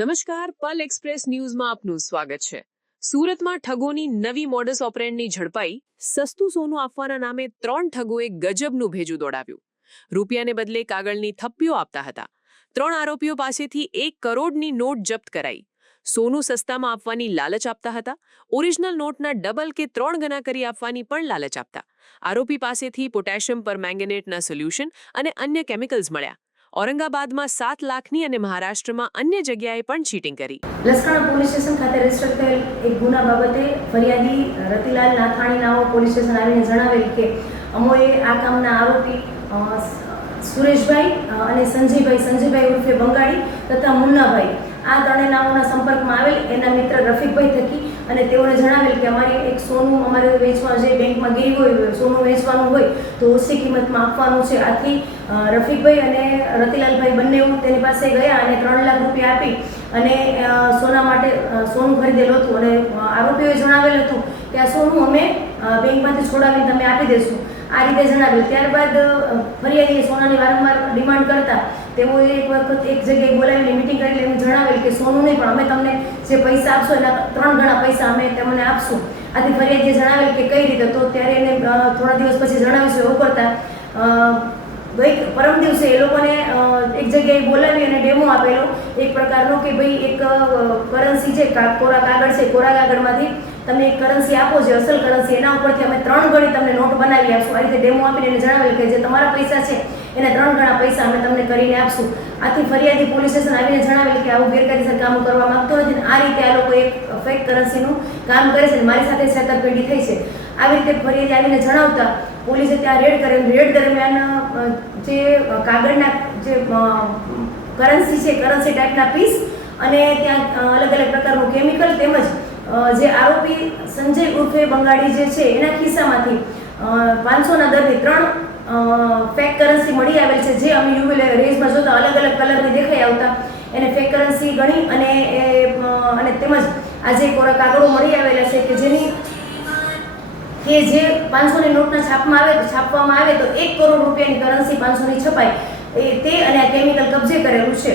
નમસ્કાર, પલ એક્સપ્રેસ ન્યૂઝમાં આપનું સ્વાગત છે। સુરતમાં ઠગોની નવી મોડસ ઓપરેન્ડની ઝડપાઈ। સસ્તું સોનું આપવાના નામે 3 ઠગોએ ગજબનું ભેજું દોડાવ્યું। રૂપિયાને બદલે કાગળની થપ્પીઓ આપતા હતા। 3 આરોપીઓ પાસેથી 1 કરોડની નોટ જપ્ત કરાઈ। સોનું સસ્તામાં આપવાની લાલચ આપતા હતા। ઓરિજિનલ નોટના ડબલ કે 3 ગણા કરી આપવાની પણ લાલચ આપતા। આરોપી પાસેથી પોટેશિયમ પરમેંગેનેટના સોલ્યુશન અને અન્ય કેમિકલ્સ મળ્યા। औरंगाबादમાં 7 લાખની અને મહારાષ્ટ્રમાં અન્ય જગ્યાએ પણ ચીટિંગ કરી। લસકાણા પોલીસ સ્ટેશન ખાતે રજીસ્ટર થયેલ એક ગુના બાબતે ફરિયાદી રતિલાલ નાથાણી નાઓ પોલીસ સ્ટેશન આવીને જણાવેલ કે અમોએ આ કામના આરોપી સુરેશભાઈ અને સંજયભાઈ ઉર્ફે બંગાળી તથા મુન્નાભાઈ આ ત્રણે નામોના સંપર્કમાં આવેલ એના મિત્ર રફીકભાઈ થકી અને તેઓને જણાવેલ કે અમારે એક સોનું અમારે વેચવા જે બેંકમાં ગીરી હોય સોનું વેચવાનું હોય તો ઓછી કિંમતમાં આપવાનું છે। આથી રફીકભાઈ અને રતિલાલભાઈ બંને તેની પાસે ગયા અને 3 લાખ રૂપિયા આપી અને સોના માટે સોનું ખરીદેલું હતું અને આરોપીઓએ જણાવેલ હતું કે આ સોનું અમે બેંકમાંથી છોડાવીને તમે આપી દેશું આ રીતે જણાવેલ। ત્યારબાદ ફરિયાદીએ સોનાની વારંવાર ડિમાન્ડ કરતા તેઓએ એક વખત એક જગ્યાએ બોલાવીને મિટિંગ કરી એમને જણાવેલ કે સોનું નહીં પણ અમે તમને જે પૈસા આપશો એના 3 ગણા પૈસા અમે તમને આપશું। આથી ફરિયાદીએ જણાવેલ કે કઈ રીતે તો ત્યારે એને થોડા દિવસ પછી જણાવીશું એવું કરતા પરમ દિવસે એ લોકોને એક જગ્યાએ બોલાવી અને ડેમો આપેલો એક પ્રકારનો કે ભાઈ એક કરન્સી છે કોરા કાગળ છે કોરા કાગળમાંથી તમે એક કરન્સી આપો છે અસલ કરન્સી એના ઉપરથી અમે 3 ગણી તમને નોટ બનાવી આપશું। આ રીતે ડેમો આપીને એને જણાવેલ કે જે તમારા પૈસા છે એના 3 ગણા પૈસા અમે તમને કરીને આપશું। આથી ફરિયાદી પોલીસ સ્ટેશન આવીને જણાવેલ કે આવું ગેરકાયદેસર કામ કરવા માંગતો નથી અને આ રીતે આ લોકો એક ફેક કરન્સીનું કામ કરે છે મારી સાથે છેતરપિંડી થઈ છે આવી રીતે ફરિયાદી આવીને જણાવતા પોલીસે ત્યાં રેડ દરમિયાન જે કાગળના જે કરન્સી છે કરન્સી ટાઈપના પીસ અને ત્યાં અલગ અલગ પ્રકારનું કેમિકલ તેમજ જે આરોપી સંજય ઉર્ફે બંગાળી જે છે એના ખિસ્સામાંથી 500ના દરની 3 ફેક કરન્સી મળી આવેલ છે જે અમે યુવી રેઝમાં જોતા અલગ અલગ કલરની દેખાઈ આવતા એને ફેક કરન્સી ગણી અને તેમજ આજે કોરા કાગળો મળી આવેલા છે કે જેની કે જે 500ની નોટના છાપવામાં આવે તો 1 કરોડ રૂપિયાની કરન્સી 500ની છપાય તે અને આ કેમિકલ કબજે કરેલું છે।